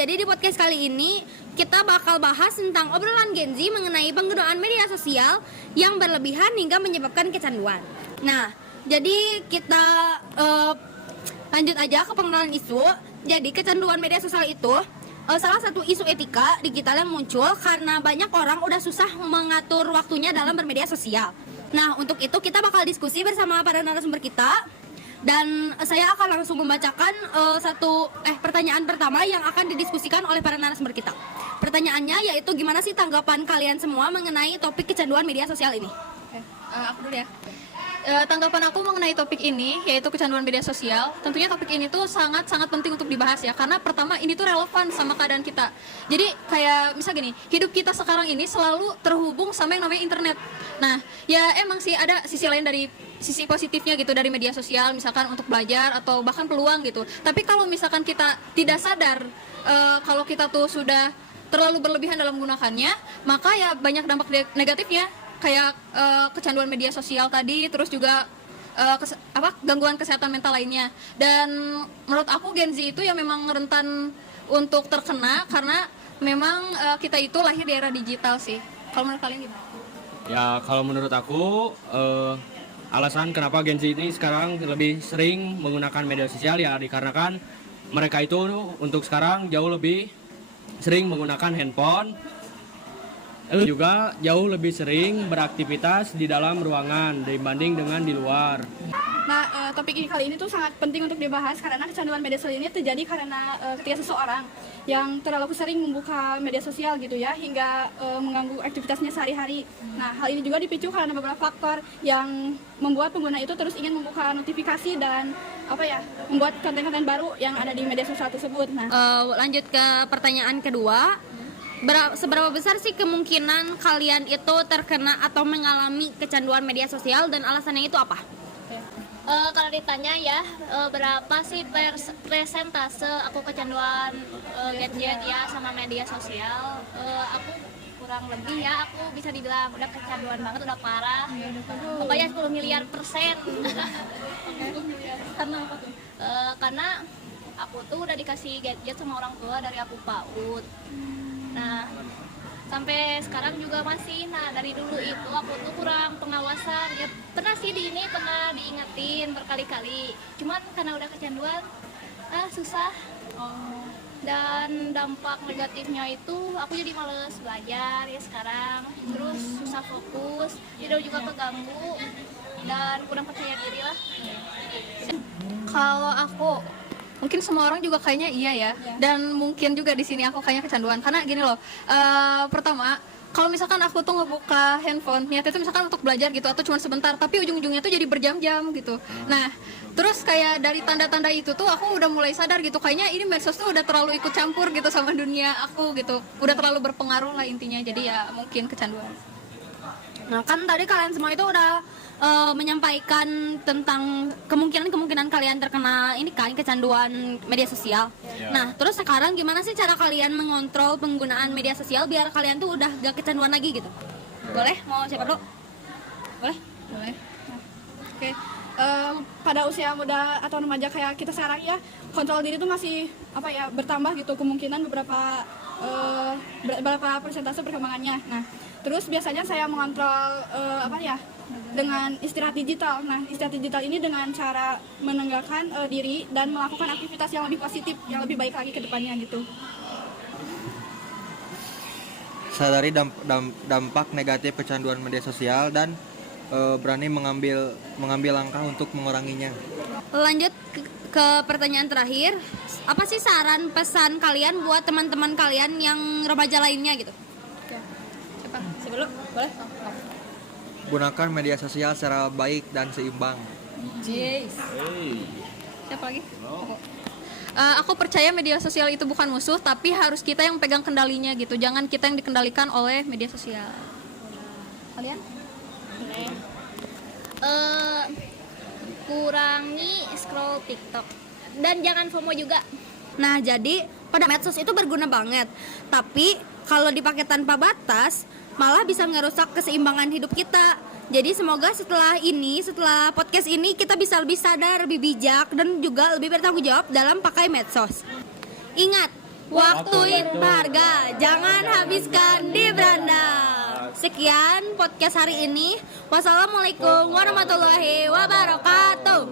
jadi di podcast kali ini kita bakal bahas tentang obrolan Gen Z mengenai penggunaan media sosial yang berlebihan hingga menyebabkan kecanduan. Nah, jadi kita lanjut aja ke pengenalan isu. Jadi kecanduan media sosial itu salah satu isu etika digital yang muncul karena banyak orang udah susah mengatur waktunya dalam bermedia sosial. Nah, untuk itu kita bakal diskusi bersama para narasumber kita. Dan saya akan langsung membacakan pertanyaan pertama yang akan didiskusikan oleh para narasumber kita. Pertanyaannya yaitu gimana sih tanggapan kalian semua mengenai topik kecanduan media sosial ini? Aku dulu ya. Tanggapan aku mengenai topik ini yaitu kecanduan media sosial. Tentunya topik ini tuh sangat penting untuk dibahas ya, karena pertama ini tuh relevan sama keadaan kita. Jadi kayak misal gini, hidup kita sekarang ini selalu terhubung sama yang namanya internet. Nah, ya emang sih ada sisi lain dari sisi positifnya gitu dari media sosial, misalkan untuk belajar atau bahkan peluang gitu. Tapi kalau misalkan kita tidak sadar kalau kita tuh sudah terlalu berlebihan dalam menggunakannya, maka ya banyak dampak negatifnya, kayak kecanduan media sosial tadi, terus juga gangguan kesehatan mental lainnya. Dan menurut aku Gen Z itu yang memang rentan untuk terkena karena memang kita itu lahir di era digital sih. Kalau menurut kalian gimana? Ya, kalau menurut aku alasan kenapa Gen Z ini sekarang lebih sering menggunakan media sosial ya dikarenakan mereka itu untuk sekarang jauh lebih sering menggunakan handphone, juga jauh lebih sering beraktivitas di dalam ruangan dibanding dengan di luar. Nah, topik ini kali ini tuh sangat penting untuk dibahas karena kecanduan media sosial ini terjadi karena ketika seseorang yang terlalu sering membuka media sosial gitu ya, hingga mengganggu aktivitasnya sehari-hari. Nah, hal ini juga dipicu karena beberapa faktor yang membuat pengguna itu terus ingin membuka notifikasi dan membuat konten-konten baru yang ada di media sosial tersebut. Nah, Lanjut ke pertanyaan kedua. Seberapa besar sih kemungkinan kalian itu terkena atau mengalami kecanduan media sosial dan alasannya itu apa? Kalau ditanya ya, berapa sih persentase aku kecanduan gadget ya sama media sosial, aku kurang lebih ya, aku bisa dibilang udah kecanduan banget, udah parah. Pokoknya 10 miliar %. karena apa tuh? Karena aku tuh udah dikasih gadget sama orang tua dari aku PAUD. Nah, sampai sekarang juga masih. Nah, dari dulu itu aku tuh kurang pengawasan ya, pernah diingetin berkali-kali, cuman karena udah kecanduan susah. Dan dampak negatifnya itu aku jadi males belajar ya sekarang, terus susah fokus, tidur juga keganggu dan kurang percaya diri lah. Kalau aku, mungkin semua orang juga kayaknya iya ya. Dan mungkin juga di sini aku kayaknya kecanduan karena gini loh. Pertama, kalau misalkan aku tuh ngebuka handphone, niatnya itu misalkan untuk belajar gitu atau cuma sebentar, tapi ujung-ujungnya tuh jadi berjam-jam gitu. Nah, terus kayak dari tanda-tanda itu tuh aku udah mulai sadar gitu, kayaknya ini medsos tuh udah terlalu ikut campur gitu sama dunia aku gitu. Udah terlalu berpengaruh lah intinya. Jadi ya mungkin kecanduan. Nah, kan tadi kalian semua itu udah menyampaikan tentang kemungkinan kalian terkena ini kan kecanduan media sosial. Nah, terus sekarang gimana sih cara kalian mengontrol penggunaan media sosial biar kalian tuh udah gak kecanduan lagi gitu? Boleh? Mau siapa dulu? Boleh? Boleh. Oke. Pada usia muda atau remaja kayak kita sekarang ya, kontrol diri tuh masih bertambah gitu, kemungkinan beberapa persentase perkembangannya. Nah, terus biasanya saya mengontrol dengan istirahat digital. Nah, istirahat digital ini dengan cara menenangkan diri dan melakukan aktivitas yang lebih positif, yang lebih baik lagi ke depannya gitu. Sadari dampak negatif kecanduan media sosial dan berani mengambil langkah untuk menguranginya. Lanjut ke pertanyaan terakhir. Apa sih saran pesan kalian buat teman-teman kalian yang remaja lainnya gitu? Sebelum boleh? Gunakan media sosial secara baik dan seimbang. Yes. Siapa lagi? Aku percaya media sosial itu bukan musuh, tapi harus kita yang pegang kendalinya gitu. Jangan kita yang dikendalikan oleh media sosial. Kalian? Kurangi scroll TikTok dan jangan FOMO juga. Nah, jadi pada medsos itu berguna banget. Tapi kalau dipakai tanpa batas, malah bisa ngerusak keseimbangan hidup kita. Jadi semoga setelah podcast ini kita bisa lebih sadar, lebih bijak, dan juga lebih bertanggung jawab dalam pakai medsos. Ingat, Waktu itu berharga, jangan habiskan di beranda. Sekian podcast hari ini. Wassalamualaikum warahmatullahi wabarakatuh.